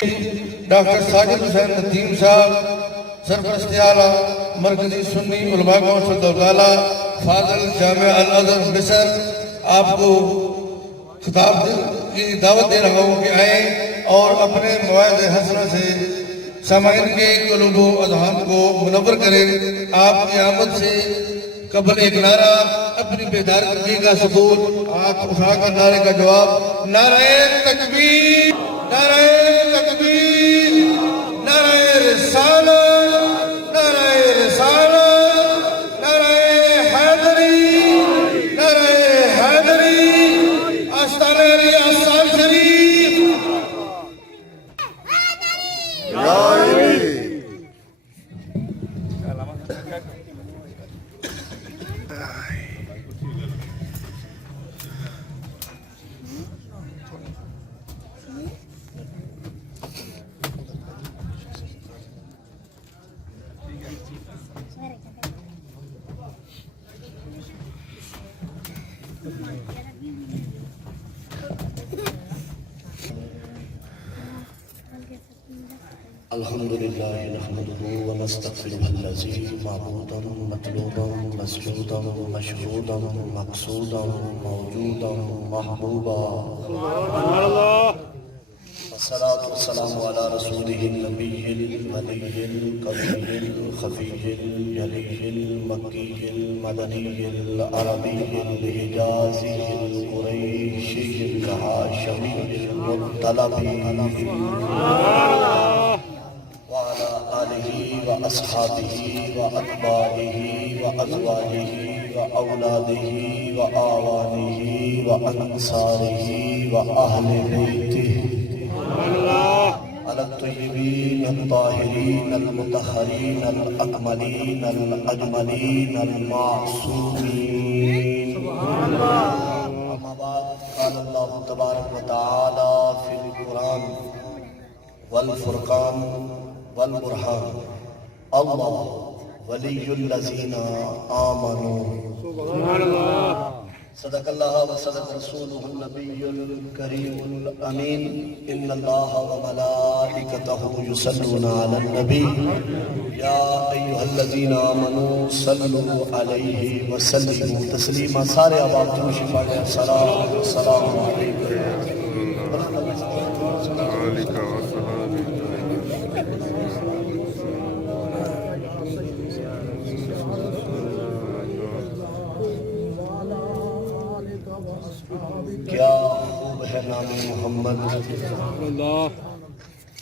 Doctor Sajid حسین ندیم صاحب سرپرست اعلیٰ مرکزی سنی علماء کونسل دوگالہ فاضل جامعہ الازہر مصر، آپ کو خطاب کی دعوت دے رہا ہوں کہ آئیں اور اپنے مواعظ حسنہ سے سامعین کے قلوب و اذہان کو منور کریں۔ آپ کی آمد سے قبل ایک نعرہ اپنی بیدار کردگی کا ثبوت، آنکھ اٹھا کر نعرے کا جواب، نعرہ تکبیر، نعرہ تکبیر، نعرہ رسالت، نعرہ رسالت، نعرہ حیدری، نعرہ حیدری، آستانہ علی آستان شریف۔ الحمدللہ نحمده ونستغفره الذی معبودا مطلوبا مسجودا مشہودا مقصودا موجودا محبوبا، والصلاة والسلام على رسوله النبي الولي القوي الخفي الجلي المكي المدني العربي الحجازي القريشي الهاشمي المطلبي، وعلى آله وأصحابه وأتباعه وأزواجه وأولاده وآوانه وأنصاره وأهل بيته على الطيبين الطاهرين المطهرين الأكملين الأجملين المعصومين. أما بعد، قال الله تبارك وتعالى في القرآن والفرقان والبرهان: الله ولي الذين آمنوا. سبحان الله. صدق الله وصدق رسوله النبي الكريم الأمين. إن الله وملائكته يصلون على النبي يا أيها الذين آمنوا صلوا عليه وسلموا تسليما. سارے آباد دروشی پڑھیں. السلام علیکم. کیا خوب ہے نام محمد،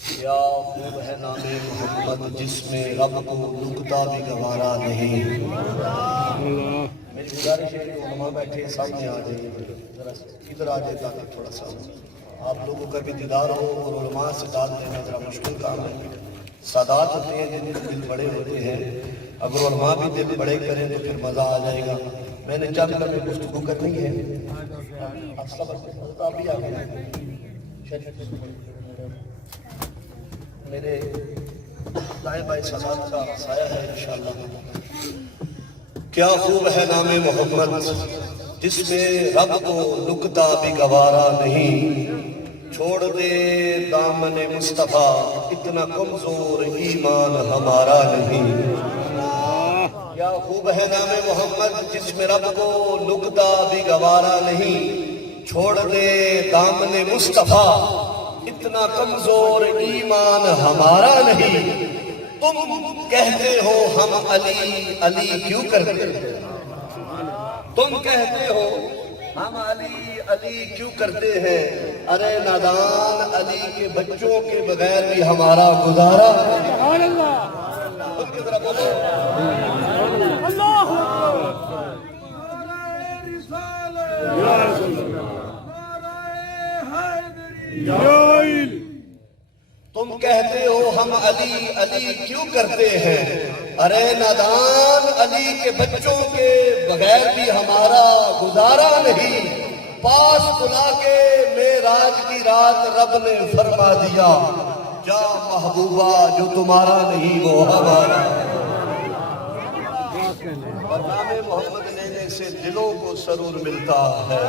کیا خوب ہے نام محمد، جس میں رب کو نکتہ بھی گوارا نہیں. میری گزارش ہے کہ علماء بیٹھے سامنے آ جائیں، ذرا ادھر آ جائے تاکہ تھوڑا سا آپ لوگوں کا بھی دیدار ہو. اور علماء سے داد لینا ذرا مشکل کام ہے. سادات ہوتے ہیں جن کے دل بڑے ہوتے ہیں، اگر علماء بھی دل بڑے کریں تو پھر مزہ آ جائے گا. میں نے چند لمحے گفتگو کرنی ہے. آپ صبر سے آپ بھی آ گئے میرے دائیں بائیں سلام کا سایہ ہے انشاءاللہ. کیا خوب ہے نام محمد، جس میں رب کو نکتہ بھی گوارا نہیں. چھوڑ دے دامن مصطفیٰ، اتنا کمزور ایمان ہمارا نہیں. کیا خوب ہے نام محمد، جس میں رب کو نکتہ بھی گوارا نہیں. چھوڑ دے دامن مصطفیٰ، اتنا کمزور ایمان ہمارا نہیں. تم کہتے ہو ہم علی علی کیوں کرتے، تم کہتے ہو ہم علی علی کیوں کرتے ہیں. ارے نادان، علی کے بچوں کے بغیر بھی ہمارا گزارا. سبحان اللہ. خود کی طرف بولو اللہ. تم کہتے ہو ہم علی علی کیوں کرتے ہیں. ارے نادان، علی کے بچوں کے بغیر بھی ہمارا گزارا نہیں. پاس بلا کے معراج کی رات رب نے فرما دیا، جا محبوبہ جو تمہارا نہیں وہ ہمارا. اور نام محمد لینے سے دلوں کو سرور ملتا ہے.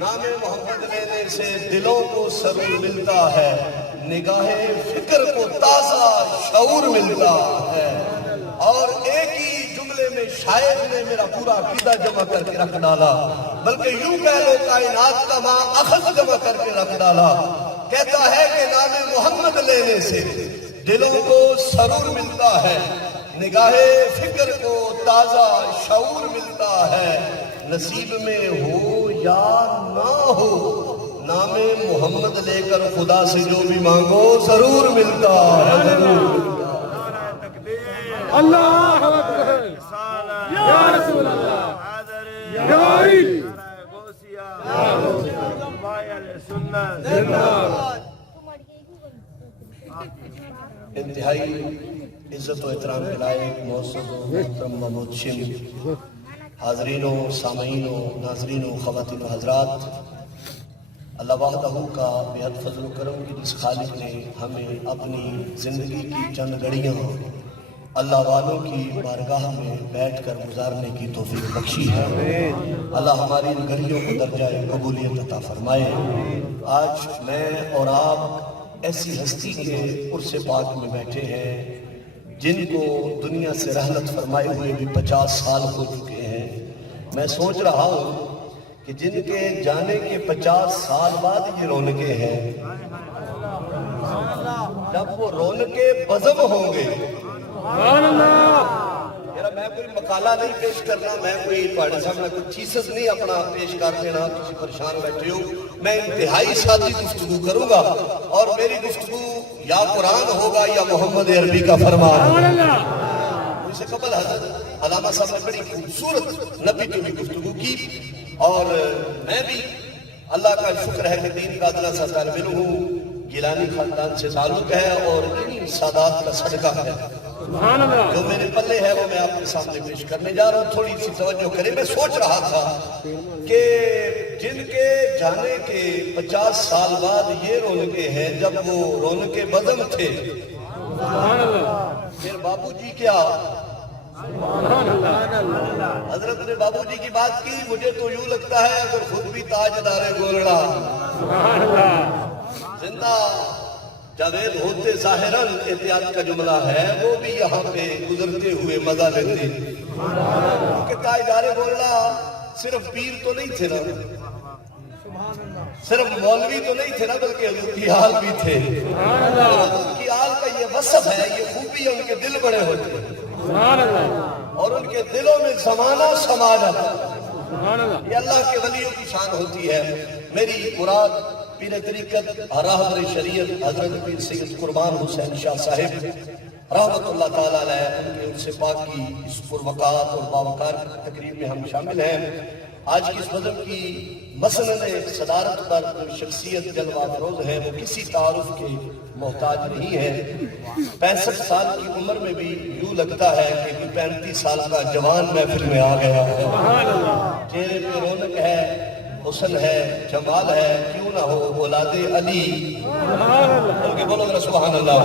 نام محمد لینے سے دلوں کو سرور ملتا ہے، نگاہ فکر کو تازہ شعور ملتا ہے۔ اور ایک ہی جملے میں شاعر نے میرا پورا عقیدہ جمع کر کے رکھ ڈالا، بلکہ یوں کہہ لو کائنات کا ماں اخذ جمع کر کے رکھ ڈالا۔ کہتا ہے کہ نام محمد لینے سے دلوں کو سرور ملتا ہے، نگاہ فکر کو تازہ شعور ملتا ہے۔ نصیب میں ہو یا نہ ہو، نام محمد لے کر خدا سے جو بھی مانگو ضرور ملتا ہے، ضرور ملتا ہے۔ اللہ اکبر یا رسول اللہ یا علی انتہائی عزت و احترام کے لائق معزز و محترم محمود شم، حاضرین و سامعین و ناظرین و خواتین و حضرات، اللہ وحدہ کا بے حد فضل و کرم کی جس خالق نے ہمیں اپنی زندگی کی چند گھڑیاں اللہ والوں کی بارگاہ میں بیٹھ کر گزارنے کی توفیق بخشی ہے، اللہ ہماری ان گھڑیوں کو درجہ قبولیت عطا فرمائے۔ آج میں اور آپ ایسی ہستی کے عرص پاک میں بیٹھے ہیں جن کو دنیا سے رحلت فرمائے ہوئے بھی 50 سال ہو چکے ہیں۔ میں سوچ رہا ہوں کہ جن کے جانے کے 50 سال بعد یہ رونقیں ہیں، جب وہ رونقیں بزم ہوں گے، میں کوئی مقالہ نہیں پیش کرنا، میں کوئی پاڑے سامنے کوئی چیزز نہیں اپنا پیش کر دینا، کسی پریشان بیٹھے ہو، میں انتہائی سادی گفتگو کروں گا، اور میری گفتگو یا قرآن ہوگا یا محمد عربی کا فرمان۔ اس سے قبل حضرت علامہ صاحب نے بڑی خوبصورت نبی کی گفتگو کی، اور میں بھی اللہ کا شکر ہے کہ دین کا ادنا سا طالب علم ہوں، گیلانی خاندان سے تعلق ہے، اور انہی سادات کا صدقہ ہے جو میرے پلے ہے وہ میں آپ کے سامنے پیش کرنے جا رہا ہوں۔ تھوڑی سی توجہ کریں۔ میں سوچ رہا تھا کہ جن کے جانے کے 50 سال بعد یہ رونقیں ہیں، جب وہ رونقیں بزم تھے، پھر بابو جی کیا، حضرت نے بابو جی کی بات کی، مجھے تو یوں لگتا ہے اگر خود بھی تاجدار گولڑا زندہ جاوید ہوتے ظاہراً، احتیاط کا جملہ ہے، وہ بھی یہاں پہ گزرتے ہوئے مزہ لیتے، کیونکہ تاجدار گولڑا صرف پیر تو نہیں تھے نا، صرف مولوی تو نہیں تھے نا، بلکہ حضور کی آل بھی تھے۔ حضور کی آل کا یہ وصف ہے، یہ خوبی ہے، ان کے دل بڑے ہوتے ہیں اور ان کے دلوں میں زمانہ سما جاتا ہے۔ یہ اللہ کے ولیوں کی شان ہوتی ہے۔ میری مراد پیر طریقت راہبر شریعت حضرت پیر سید قربان حسین شاہ صاحب رحمت اللہ تعالیٰ علیہ، ان کے عرص پاک کی اس پروقات اور باوقار تقریب میں ہم شامل ہیں۔ آج کی اس نظم کی مسند صدارت پر جو شخصیت جلوہ افروز ہے، وہ کسی تعارف کے محتاج نہیں ہے۔ 65 سال کی عمر میں بھی یوں لگتا ہے کہ 35 سال کا جوان محفل میں آ گیا ہے۔ چہرے پہ رونق ہے، حسن ہے، جمال ہے، کیوں نہ ہو اولاد علی، بلکہ بولو ذرا سبحان اللہ۔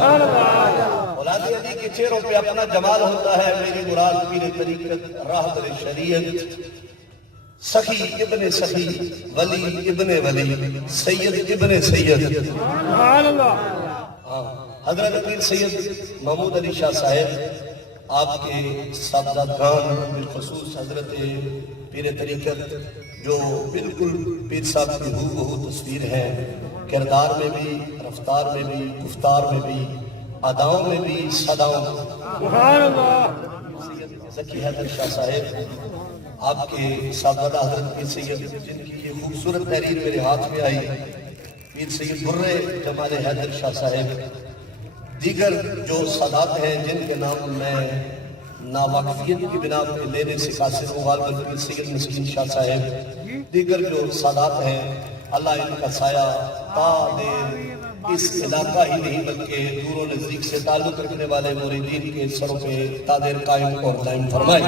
اولاد علی کے چہروں پہ اپنا جمال ہوتا ہے۔ میری مراد پیر طریقت راہبر شریعت سخی ابن سخی، ولی ابن ولی، سید ابن سید، حضرت پیر سید محمود علی شاہ صاحب، آپ کے صاحبزادگان بالخصوص حضرت پیر طریقت جو بالکل پیر صاحب کی ہو تصویر ہے، کردار میں بھی، رفتار میں بھی، گفتار میں بھی، اداؤں میں بھی، صداؤں میں۔ سید ذکی حیدر شاہ صاحب، آپ کے صاحبزادہ حضرت پیر سید، جن کی یہ خوبصورت تحریر میرے ہاتھ میں آئی، پیر سید برے جمال حیدر شاہ صاحب، دیگر جو سادات ہیں جن کے نام میں ناواقفیت کی بنا پہ لینے سے قاصر ہوں، غالباً پیر سید مسکین شاہ صاحب، دیگر جو سادات ہیں، اللہ ان کا سایہ تا دیر اس علاقہ ہی نہیں بلکہ دور و نزدیک سے تعلق رکھنے والے موریدین کے سروں پہ تا دیر قائم اور دائم فرمائے۔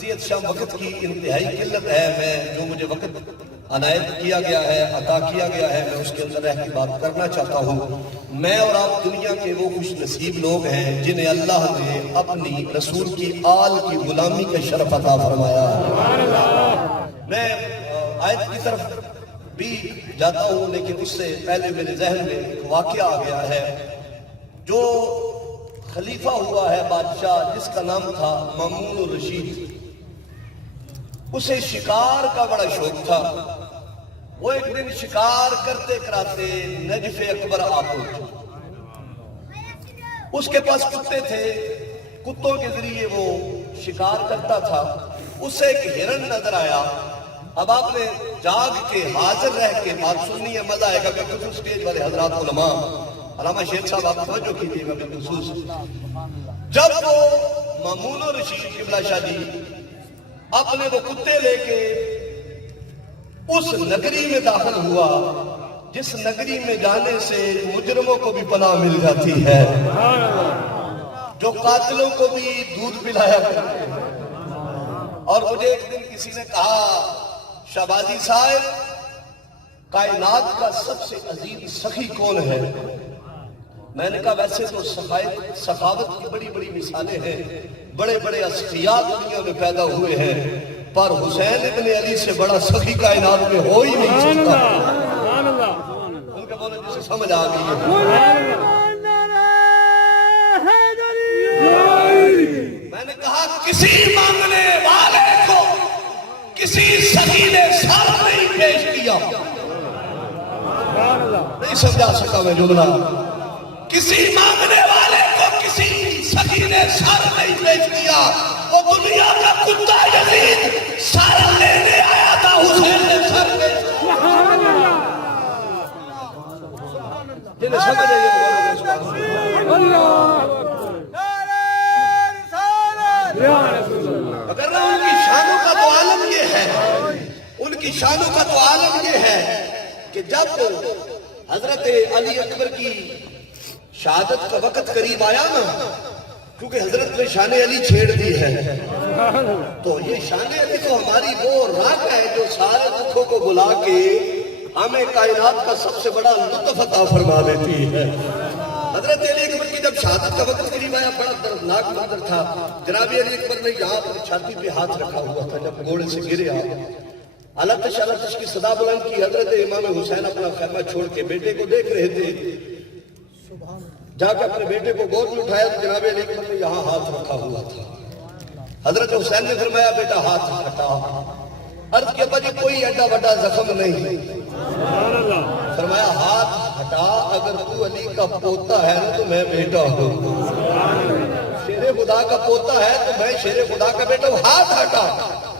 سید شاہ وقت کی انتہائی قلت ہے، میں جو مجھے وقت عنایت کیا گیا ہے، عطا کیا گیا ہے، میں اس کے اندر رہ کے بات کرنا چاہتا ہوں۔ میں اور آپ دنیا کے وہ خوش نصیب لوگ ہیں جنہیں اللہ نے اپنی رسول کی آل کی غلامی کا شرف عطا فرمایا۔ میں آیت کی طرف بھی جاتا ہوں، لیکن اس سے پہلے میرے ذہن میں ایک واقعہ آ گیا ہے۔ جو خلیفہ ہوا ہے بادشاہ جس کا نام تھا مامون الرشید، اسے شکار کا بڑا شوق تھا۔ وہ ایک دن شکار کرتے کراتے نجف اکبر آ پہنچے۔ اس کے پاس کتے تھے، کتوں کے ذریعے وہ شکار کرتا تھا۔ اسے ایک ہرن نظر آیا۔ اب آپ نے جاگ کے حاضر رہ کے بات سننی ہے، مزہ آئے گا کہ کچھ اسٹیج والے حضرات علماء، علامہ شیخ صاحب آپ توجہ کیجیے گا بالخصوص۔ جب وہ مامون الرشید قبلہ شاہ جی اپنے وہ کتے لے کے اس نگری میں داخل ہوا جس نگری میں جانے سے مجرموں کو بھی پناہ مل جاتی ہے، جو قاتلوں کو بھی دودھ پلایا کرتے ہیں۔ اور مجھے ایک دن کسی نے کہا شہبازی صاحب کائنات کا سب سے عظیم سخی کون ہے؟ میں نے کہا ویسے تو سخاوت کی بڑی بڑی مثالیں ہیں، بڑے بڑے اسخیات دنیا میں پیدا ہوئے ہیں، پر حسین ابن علی سے بڑا سخی کائنات میں ہو ہی نہیں سکتا۔ ان کے بولے جسے سمجھ آ گئی ہے۔ میں نے کہا کسی مانگنے والے کو کسی سخی نے سر نہیں پیش کیا۔ نہیں سمجھا سکا میں جملہ۔ کسی مانگنے والے کو کسی سخی نے سر نہیں پیش کیا۔ وہ دنیا کا کتا یزید سر لینے آیا تھا، حسین نے سر پیش کیا۔ جنہیں سمجھ آئیے اگر نہ ان کی شانوں کا تو عالم یہ ہے، ان کی شانوں کا تو عالم یہ ہے کہ جب حضرت علی اکبر کی شہادت کا وقت قریب آیا نا، کیونکہ حضرت نے شان علی چھیڑ دی ہے، تو یہ شان علی تو ہماری وہ راک ہے جو سارے دکھوں کو بلا کے ہمیں کائنات کا سب سے بڑا لطف عطا فرما دیتی ہے۔ حضرت علی اکبر کی جب شہادت کا وقت قریب آیا، بڑا دردناک منظر تھا۔ جناب علی اکبر نے یہاں پر چھاتی پہ ہاتھ رکھا ہوا تھا، جب گھوڑے سے گرے آپ التش التش کی صدا بلند کی۔ حضرت امام حسین اپنا خیمہ چھوڑ کے بیٹے کو دیکھ رہے تھے، جا کے اپنے بیٹے کو گود میں اٹھایا تو جناب علی اکبر نے یہاں ہاتھ رکھا ہوا تھا۔ حضرت حسین نے فرمایا بیٹا ہاتھ ہٹا۔ عرض کیا ابا جی کوئی ایڈا بڑا زخم نہیں۔ فرمایا ہاتھ ہٹا، اگر تو علی کا پوتا ہے نا تو میں بیٹا ہوں، شیر خدا کا پوتا ہے تو میں شیر خدا کا بیٹا ہوں، ہاتھ ہٹا۔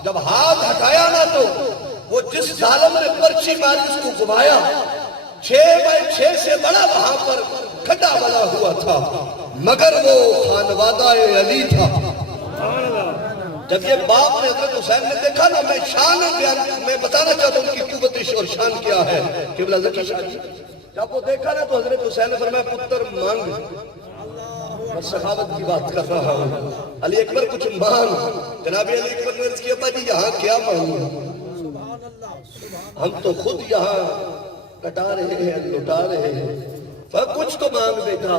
جب ہاتھ ہٹایا نا تو وہ جس ظالم نے پرچی ماری اس کو گھمایا، 6x6 سے بڑا وہاں پر کھڈا بنا ہوا تھا، مگر وہ خانوادہ علی تھا۔ جب یہ باپ نے حضرت حسین نے دیکھا نا، میں شان بیان میں بتانا چاہتا ہوں کہ قوت اور شان کیا ہے۔ قبلہ ذکی شاہ جی جب وہ دیکھا نا تو حضرت حسین نے فرمایا پتر مانگ، میں سخاوت کی بات کر رہا ہوں، علی اکبر کچھ مانگ۔ جناب علی اکبر نے عرض کیا ابا جی یہاں کیا مانگوں، ہم تو خود یہاں کٹا رہے ہیں، لٹا رہے ہیں، کچھ تو مانگ بیٹا۔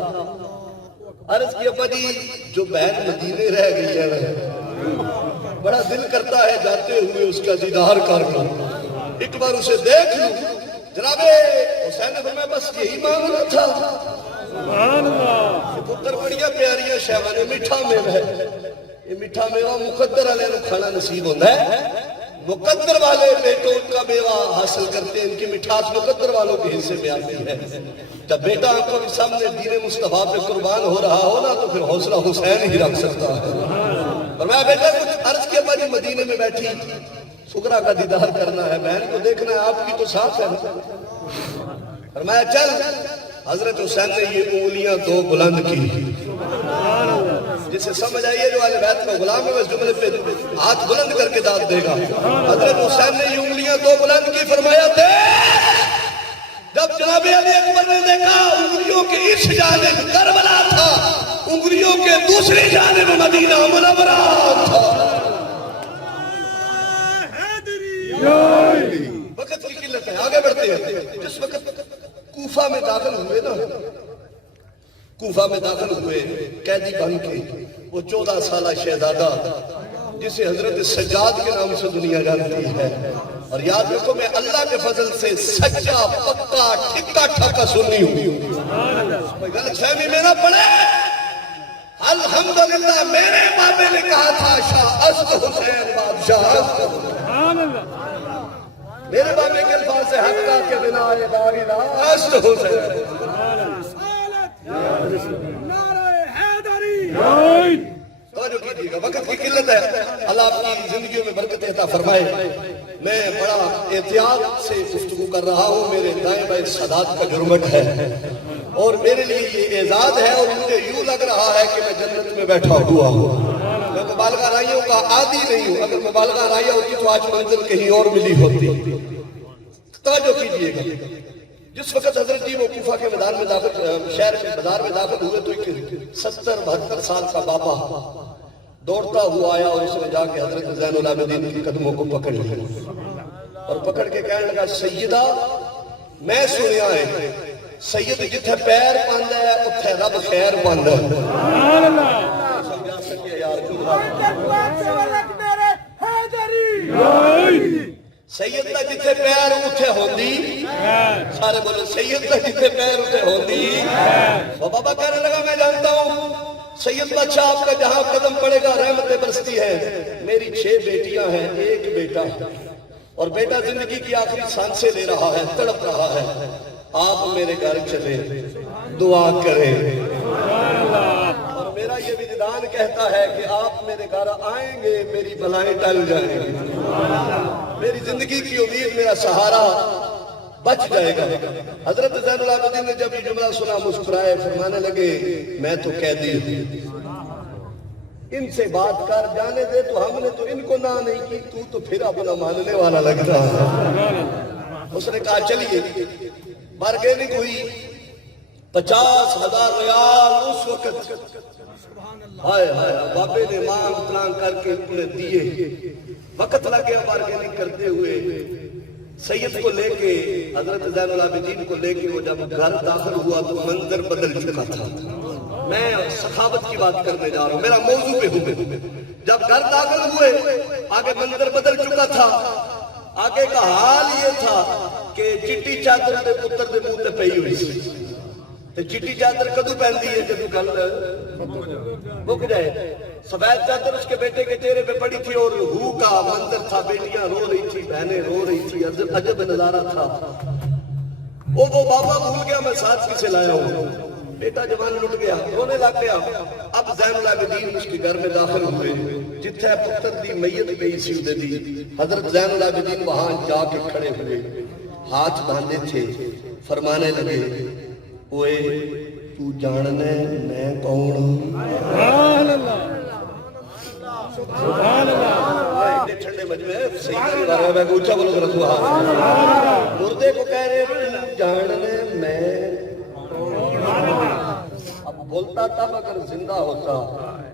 عرض کیا ابا جی جو بہن مدینے رہ گئی ہے بڑا دل کرتا ہے جاتے ہوئے اس کا دیدار کر لوں، ایک بار اسے دیکھ لوں۔ جناب حسین نے فرمایا بس یہی مانگنا تھا۔ پتر بڑیاں پیاریاں شہوان میٹھا میوہ ہے، یہ میٹھا میوہ مقدر والے نوں کھانا نصیب ہوتا ہے، مقدر والے بیٹوں کا میوہ حاصل کرتے ہیں، ان کی مٹھاس مقدر والوں کے حصے میں آتی ہے۔ جب بیٹا آنکھوں کے سامنے دین مصطفیٰ پہ قربان ہو رہا ہو نا تو پھر حوصلہ حسین ہی رکھ سکتا ہے۔ فرمایا بیٹا کچھ عرض کیا بھائی مدینے میں بیٹھی سکرا کا دیدار کرنا ہے، بہن کو دیکھنا ہے، آپ کی تو ساتھ ہے۔ فرمایا چل۔ حضرت حسین نے یہ انگلیاں دو بلند کی، جسے سمجھ آئیے جو اہل بیت کا غلام ہے اس جملے پہ ہاتھ بلند کر کے داد دے گا۔ حضرت حسین نے یہ انگلیاں دو بلند کی، فرمایا دیکھ۔ جب جناب علی اکبر نے دیکھا انگلیوں کے اس جانب کربلا تھا، انگلیوں کے دوسری جانب مدینہ منورہ تھا۔ وقت کی قلت ہے، آگے بڑھتے ہیں۔ جس وقت کوفہ میں داخل ہوئے نا، کوفہ میں داخل ہوئے قیدی بن کے، وہ 14 سالہ شہزادہ جسے حضرت سجاد کے نام سے دنیا جانتی ہے. اور یاد رکھو میں اللہ کے فضل سے سچا پکا ٹھکا ٹھاکا سنی ہوں. کوئی غلط فہمی میں نہ پڑے. الحمدللہ میرے بابے نے کہا تھا شاہ ازد حسین بادشاہ ازد. میرے بابے کے الفاظ سے حقا کے بنا لا الہ ازد حسین. توجہ کیجیے گا وقت کی قلت ہے. اللہ آپ کی زندگیوں میں برکت عطا فرمائے. میں بڑا احتیاط سے گفتگو کر رہا ہوں. میرے دائیں بائیں سادات کا جرمٹ ہے اور میرے لیے یہ اعزاز ہے اور مجھے یوں لگ رہا ہے کہ میں جنت میں بیٹھا ہوا ہوں. میں مبالغہ رائیوں کا عادی نہیں ہوں. اگر مبالغہ رائیہ ہوتی تو آج منزل کہیں اور ملی ہوتی. توجہ کیجیے گا. جس وقت حضرت جی وہ کوفہ کے میدان میں داخل شہر کے بازار میں داخل ہوئے تو ایک 70-72 سال کا بابا دوڑتا ہوا آیا اور اس نے جا کے حضرت زین العابدین کے قدموں کو پکڑ لیا اور پکڑ کے کہنے لگا سیدہ میں سنیا ہے سید جتھے پیر پاندہ ہے اتھے رب خیر پاندہ ہے. سبحان اللہ. سمجھا سکے یار سیدہ جتھے پیر اتھے ہوندی. سارے بولو سیدہ جتھے پیر اتھے ہوندی. وہ بابا کہنے لگا میں جانتا ہوں سید بادشاہ آپ کا جہاں قدم پڑے گا رحمتیں برستی ہیں. میری 6 بیٹیاں ہیں ایک بیٹا اور بیٹا زندگی کی آخری سانسیں لے رہا ہے تڑپ رہا ہے. آپ میرے گھر چلے دعا کریں اور میرا یہ وجدان کہتا ہے کہ آپ میرے گھر آئیں گے میری بلائیں ٹل جائیں گی. میری زندگی کی امید میرا سہارا بچ جائے گا. حضرت زین العابدین نے جب یہ جملہ سنا مسکرائے فرمانے لگے میں تو قیدی ہوں ان سے بات کر جانے دے. تو ہم نے تو ان کو نہ نہیں کی تو پھر اپنا ماننے والا لگتا ہے. اس نے کہا چلیے بارگیننگ ہوئی. 50,000 ریال اس وقت ہائے ہائے بابے نے مانگ پلان کر کے انہیں دیے. وقت لگ گیا بارگیننگ کرتے ہوئے. سید کو لے کے حضرت زین العابدین کو لے کے وہ جب گھر داخل ہوا تو منظر بدل چکا تھا. میں سخاوت کی بات کرنے جا رہا ہوں میرا موضوع پہ ہوئے. جب گھر داخل ہوئے آگے منظر بدل چکا تھا. آگے کا حال یہ تھا کہ چٹی چادر دے پتر دے منہ تے پئی ہوئی سی. تے چٹی چادر کدو پہندی ہے جب گل بک جائے. سفید چادر اس کے بیٹے کے چہرے پہ پڑی تھی اور ہو کا منظر تھا. بیٹیاں رو رہی تھی بہنیں رو رہی تھی. عجب نظارہ تھا. وہ بابا بھول گیا میں ساتھ کسے لایا ہوں. بیٹا جوان لٹ گیا رونے لگ گیا. اب زین العابدین اس کے گھر میں داخل ہوئے جتھے پتر دی میت پئی سی دے دی. حضرت زین العابدین وہاں جا کے کھڑے ہوئے ہاتھ باندھے تھے. فرمانے لگے اوئے تو جاننے میں کون ہوں. سبحان اللہ سبحان اللہ. ٹھنڈے مجمع ہے صحیح کر رہا ہے. میں اونچا بولو ذرا سبحان. مردے کو کہہ رہے تو جاننے میں اب بولتا تھا مگر زندہ ہوتا.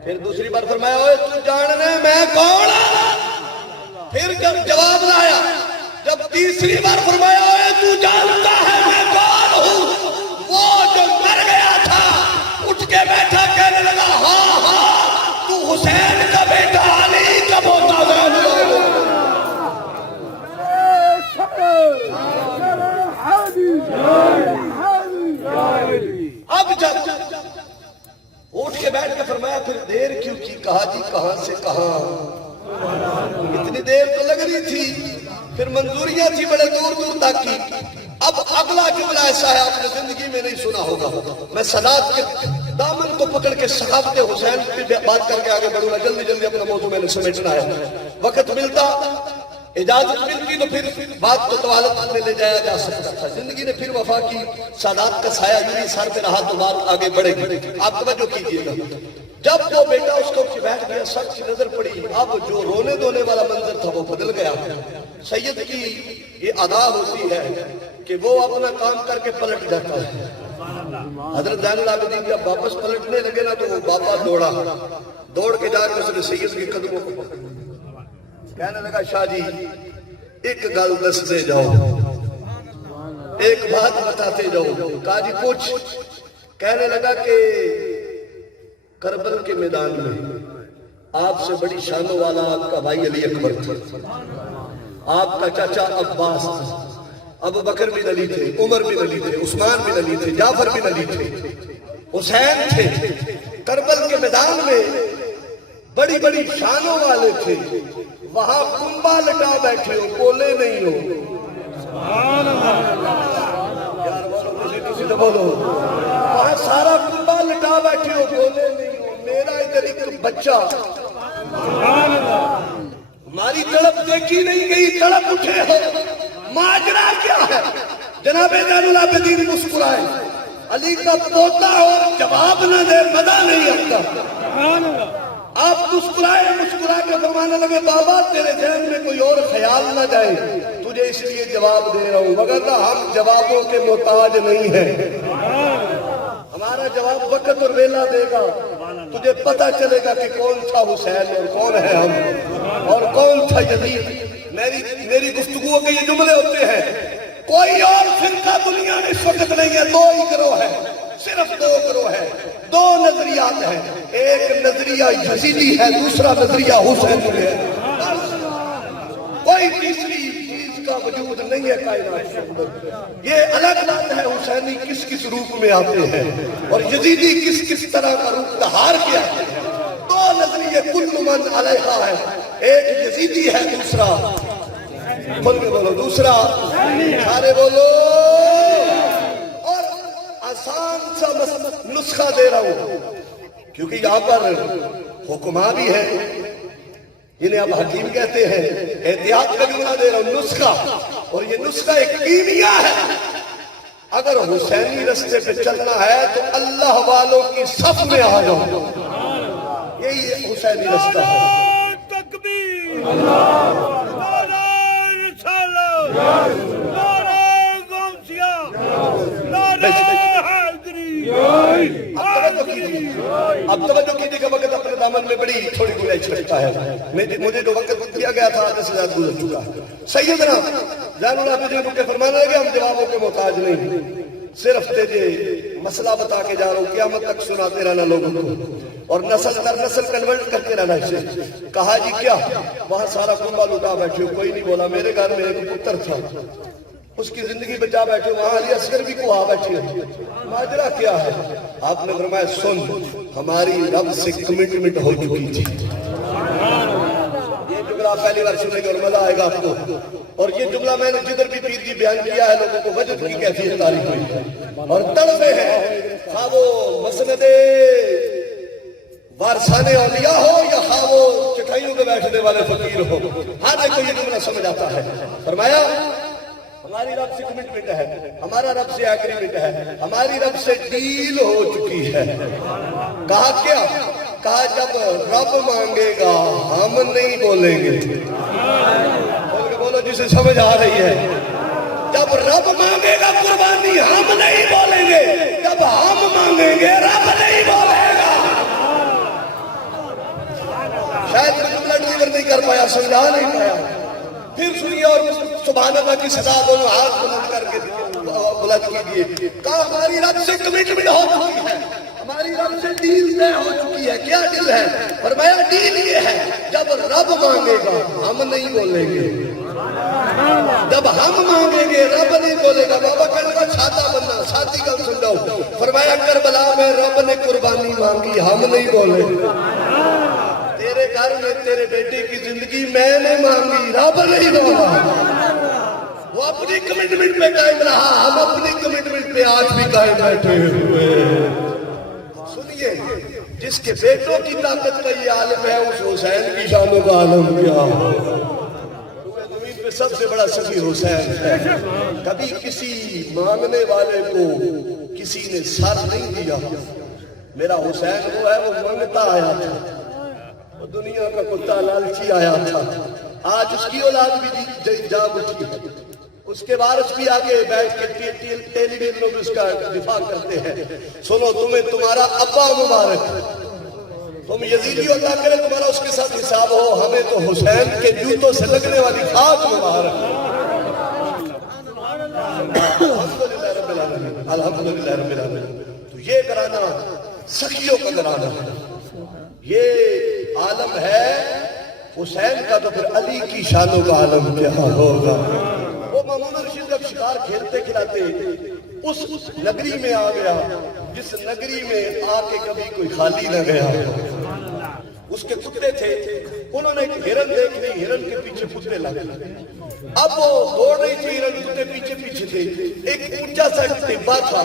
پھر دوسری بار فرمایا اوے تو جاننے میں کون. پھر جب جواب لایا جب تیسری بار فرمایا اوے تو جانتا ہے میں کون ہوں. وہ جو مر گیا تھا اٹھ کے بیٹھا کہنے لگا ہاں ہاں تو حسین کا بیٹا علی کا پوتا زین. اب جب اٹھ کے بیٹھ کے فرمایا پھر دیر کیوں کی. کہا جی کہاں سے کہاں اتنی دیر تو لگ رہی تھی. پھر منظوریاں تھی بڑے دور دور تک کی. اب اگلا جملہ ایسا ہے آپ نے زندگی میں نہیں سنا ہوگا. میں سادات کے دامن کو پکڑ کے سخاوت حسین کی بات کر کے آگے بڑھوں گا. جلدی جلدی اپنا موضوع میں نے سمیٹنا ہے. وقت ملتا اجازت ملتی تو پھر بات کو طوالت میں لے جایا جا سکتا تھا. زندگی نے پھر وفا کی. سادات کا سایہ یوں سر پہ رہا تو بات آگے بڑھے گی. آپ توجہ کیجیے گا. جب وہ بیٹا اس کو بیٹھ گیا سب کی نظر پڑی. اب جو رونے دھونے والا منظر تھا وہ بدل گیا. سید کی یہ ادا ہوتی ہے کہ وہ اپنا کام کر کے پلٹ جاتا ہے. حضرت زین العابدین جب واپس پلٹنے لگے نا تو وہ بابا دوڑ کے جا کے اس نے سید کے قدموں کو پکڑ کہنے لگا شاہ جی ایک گل دس دے جاؤ ایک بات بتاتے جاؤ. کہا جی پوچھ. کہنے لگا کہ کربل کے میدان میں آپ سے بڑی شانوں والا آپ کا بھائی علی اکبر تھا، آپ کا چاچا عباس تھا، ابو بکر بن علی تھے، عمر بن علی تھے، عثمان بن علی تھے، جعفر بن علی تھے، حسین تھے، کربل کے میدان میں بڑی بڑی شانوں والے تھے، وہاں کنبا لٹا بیٹھے ہو، بولے نہیں ہو، یار بولو کسی تو بولو، وہاں سارا کنبا لٹا بیٹھے ہو، بولے نہیں ہو، میرا ادھر ایک بچہ، ہماری طرف دیکھی نہیں گئی، تڑپ اٹھے ہو، ماجرا کیا ہے؟ جناب زین العابدین مسکرائے، علی کا پوتا ہو جواب نہ دے مزہ نہیں آتا، آپ مسکرائے، مسکرا کے فرمانے لگے بابا تیرے ذہن میں کوئی اور خیال نہ جائے، تجھے اس لیے جواب دے رہا ہوں، مگر ہم جوابوں کے محتاج نہیں ہیں، ہمارا جواب وقت اور ویلا دے گا، تجھے پتا چلے گا کہ کون تھا حسین اور کون ہے ہم اور کون تھا یزید۔ میری گفتگو کے یہ جملے ہوتے ہیں، کوئی اور فرقہ دنیا میں اس وقت نہیں ہے، دو ہی گروہ ہے، صرف دو گروہ ہے، دو نظریات ہیں، ایک نظریہ یزیدی ہے، دوسرا نظریہ حسینی ہے، کوئی تیسری چیز کا وجود نہیں ہے کائنات کے اندر۔ یہ الگ بات ہے حسینی کس کس روپ میں آتے ہیں اور یزیدی کس کس طرح کا روپ دھار کے آتے ہیں، دو نظریے کل من علیہا ہے، ایک یزیدی ہے، دوسرا کھل کے بولو، دوسرا سارے بولو، اور آسان سا نسخہ دے رہا ہوں کیونکہ یہاں پر حکماں بھی ہیں جنہیں آپ حکیم کہتے ہیں، احتیاط کا جملہ دے رہا ہوں، نسخہ، اور یہ نسخہ ایک کیمیا ہے، اگر حسینی رستے پہ چلنا ہے تو اللہ والوں کی صف میں آ جاؤ، یہی حسینی رستہ ہے۔ تکبیر، نعرہ رسالت، نعرہ غوثیہ، نعرہ حیدری، اب توجہ کیجئے کہ وقت اپنے دامن میں بڑی تھوڑی گنجائش رکھتا ہے، مجھے جو وقت دیا گیا تھا 10,000 گزر چکا ہے۔ سیدنا زین العابدین کے فرمانے لگے ہم جوابوں کے محتاج نہیں، صرف تجھے مسئلہ بتا کے جا رہا ہوں، قیامت تک سناتے رہنا لوگوں کو اور نسل در نسل کنورٹ کرتے رہنا اسے۔ کہا جی کیا؟ وہاں سارا کنبا لٹا بیٹھے ہو، کوئی نہیں بولا، میرے گھر میں ایک پتر تھا، اس کی زندگی بچا بیٹھے، وہاں علی اصغر بھی کو آ بیٹھے ہیں، ماجرا کیا ہے؟ آپ نے فرمایا سن، ہماری رب سے کمٹمنٹ ہو چکی تھی۔ یہ جملہ پہلی بار سنیں گے اور مزہ آئے گا آپ کو، اور یہ جملہ میں نے جدھر بھی پیر جی بیان کیا ہے لوگوں کو وجد کی کیفیت تاریخ ہوئی اور تڑپے ہیں، خواہ وہ مسند وارثان اولیاء ہو یا خواہ وہ چٹائیوں پہ بیٹھنے والے فقیر ہو، ہر ایک کو یہ جملہ سمجھ آتا ہے۔ فرمایا ہماری رب سے کمٹمنٹ ہے، ہمارا رب سے ایگریمنٹ ہے، ہماری رب سے ڈیل ہو چکی ہے۔ کہا کیا؟ کہا جب رب مانگے گا ہم نہیں بولیں گے، بول کے بولو جسے سمجھ آ رہی ہے، جب رب مانگے گا قربانی ہم نہیں بولیں گے، جب ہم مانگیں گے رب نہیں بولے گا۔ شاید میں جملہ ڈلیور نہیں کر پایا، سمجھا نہیں پایا، پھر سنیے اور سبحان اللہ کی صدا دونوں ہاتھ بلند کر کے بلند کیجئے۔ کہا ہماری رب سے کمٹمنٹ ہو چکی ہے، ہماری رب سے ڈیل طے ہو چکی ہے۔ کیا ڈیل ہے؟ فرمایا ڈیل یہ ہے جب رب مانگے گا ہم نہیں بولیں گے، جب ہم مانگیں گے رب نہیں بولے گا۔ بابا کہنے کا سادہ بننا، سادی گل سمجھاؤ۔ فرمایا کربلا میں رب نے قربانی مانگی ہم نہیں بولے، تیرے گھر میں تیرے بیٹے کی زندگی میں نے مانگی رب نہیں بولا، وہ اپنی کمٹمنٹ پہ قائم رہا، ہم اپنی کمٹمنٹ پہ آج بھی قائم بیٹھے ہوئے۔ سنیے، جس کے بیٹوں کی طاقت کا یہ عالم ہے اس حسین کی شانوں کا عالم کیا ہو۔ زمین پہ سب سے بڑا سخی حسین ہے، کبھی کسی مانگنے والے کو کسی نے سر نہیں دیا۔ میرا حسین وہ ہے، وہ مانگتا آیا تھا، وہ دنیا کا کتا لالچی آیا تھا، آج اس کی اولاد بھی جاگ اٹھی، اس کے وارث بھی آگے بیٹھ کے ٹیلی ویژن میں اس کا دفاع کرتے ہیں۔ سنو، تمہیں تمہارا ابا مبارک، تم یزیدی اللہ کرے تمہارا اس کے ساتھ حساب ہو، ہمیں تو حسین کے جوتوں سے لگنے والی خاک مبارک۔ الحمدللہ رب العالمین، الحمدللہ رب العالمین۔ تو یہ گھرانہ سخیوں کا گھرانہ ہے، یہ عالم ہے حسین کا تو پھر علی کی شانوں کا عالم کیا ہوگا. وہ مامون رشید جب شکار کھیلتے کھلاتے اس نگری میں آ گیا جس نگری میں آ کے کبھی کوئی خالی نہ گیا. اس کے کتے تھے, انہوں نے ایک ہرن دیکھ لی, ہرن کے پیچھے کتے لگ گئے. اب وہ دوڑ رہی تھی, ہرن کتے پیچھے پیچھے تھے. ایک اونچا سا ٹبا تھا,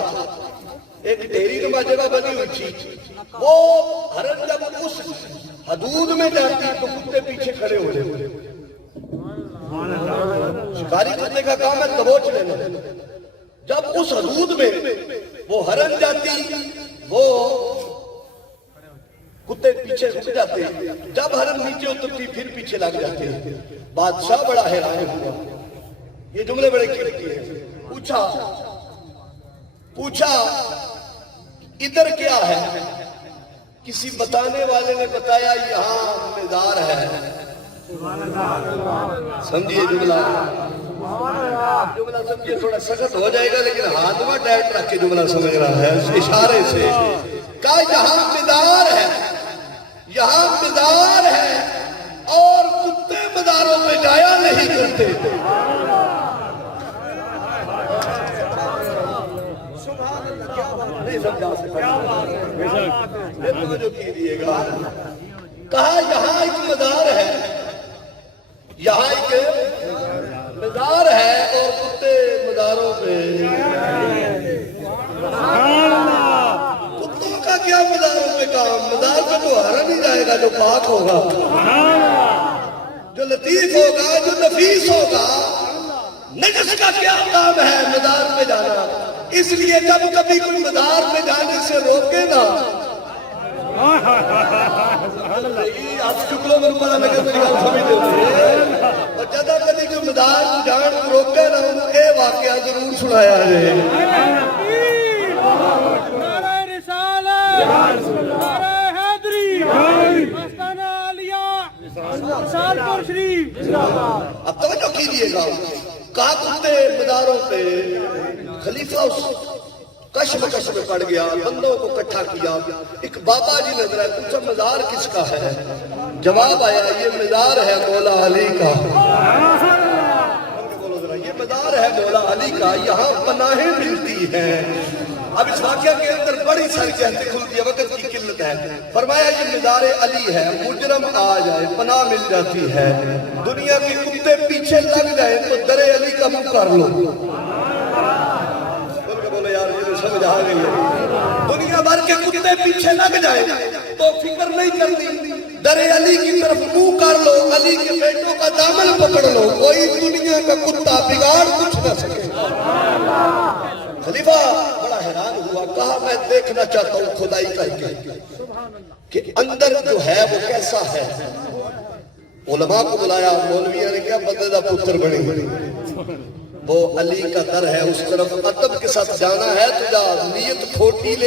ایک ڈھیری نما جگہ بنی ہوئی تھی. وہ ہرن جب اس حدود میں جاتی تو کتے پیچھے کھڑے ہو جاتے. شکاری کتے کا کام ہے دبوچ لینا. جب اس حدود میں وہ ہرن جاتی وہ کتے پیچھے رک جاتے. جب ہرن نیچے اترتی پھر پیچھے لگ جاتے. بادشاہ بڑا حیران ہوا. یہ جملے بڑے قیمتی ہیں. پوچھا ادھر کیا ہے؟ کسی بتانے والے نے بتایا یہاں مزار ہے. سمجھیے جملہ سمجھیے, تھوڑا سخت ہو جائے گا لیکن ہاتھواں ڈائٹ رکھ کے جملہ سمجھ رہا ہے. اشارے سے کہا یہاں مزار ہے, یہاں مزار ہے اور کتے مزاروں پہ جایا نہیں کرتے. نہیں سمجھا سکتا جو کیجئے گا. کہا یہاں ایک مزار ہے, یہاں ایک مزار ہے اور کتے مزاروں پہ. کتوں کا کیا مزاروں پہ کام؟ مزار پہ تو ہرن ہی جائے گا جو پاک ہوگا, جو لطیف ہوگا, جو نفیس ہوگا. نجس کا کیا کام ہے مزار پہ جانا؟ اس لیے جب کبھی کوئی مزار پہ جانے سے روکے نا, آپ شکلوں میں پڑا لگے میری گل سمجھ دے. اور جب کبھی کوئی مزار کو جان کو روکے نا, انہوں اے واقعہ ضرور سنایا جائے. نعرہ رسالت, نعرہ حیدری, آستانہ عالیہ, رسالت شریف. اب توجہ کیجئے گا. کہا کتے مزاروں پہ. خلیفہ اس کشمکش میں پڑ گیا, بندوں کو اکٹھا کیا. ایک بابا جی نظر آئے, پوچھا مزار کس کا ہے؟ جواب آیا یہ مزار ہے مولا علی کا. یہ مزار ہے مولا علی کا, یہاں پناہیں ملتی ہیں. اب اس واقعہ کے اندر بڑی ساری جہتیں کھلتی ہے, وقت کی قلت ہے. فرمایا یہ مزار علی ہے, مجرم آ جائے پناہ مل جاتی ہے. دنیا کے کتے پیچھے لگ جائے تو در علی کا منہ کر لو. سمجھ آ گئی ہے. دنیا بھر کے کتے پیچھے لگ جائے تو فکر نہیں کرتی, در علی کی طرف منہ کر لو, علی کے بیٹوں کا دامن پکڑ لو, کوئی دنیا کا کتا بگاڑ کچھ نہ سکے. خلیفہ بڑا حیران ہوا. کہا میں دیکھنا چاہتا ہوں خدائی کر کے کہ اندر جو ہے وہ کیسا ہے. علماء کو بلایا, مولویوں نے کیا بندے دا پتر بنے. وہ علی کا در ہے, اس طرف ادب کے ساتھ جانا ہے تو جا, نیت کھوٹی لے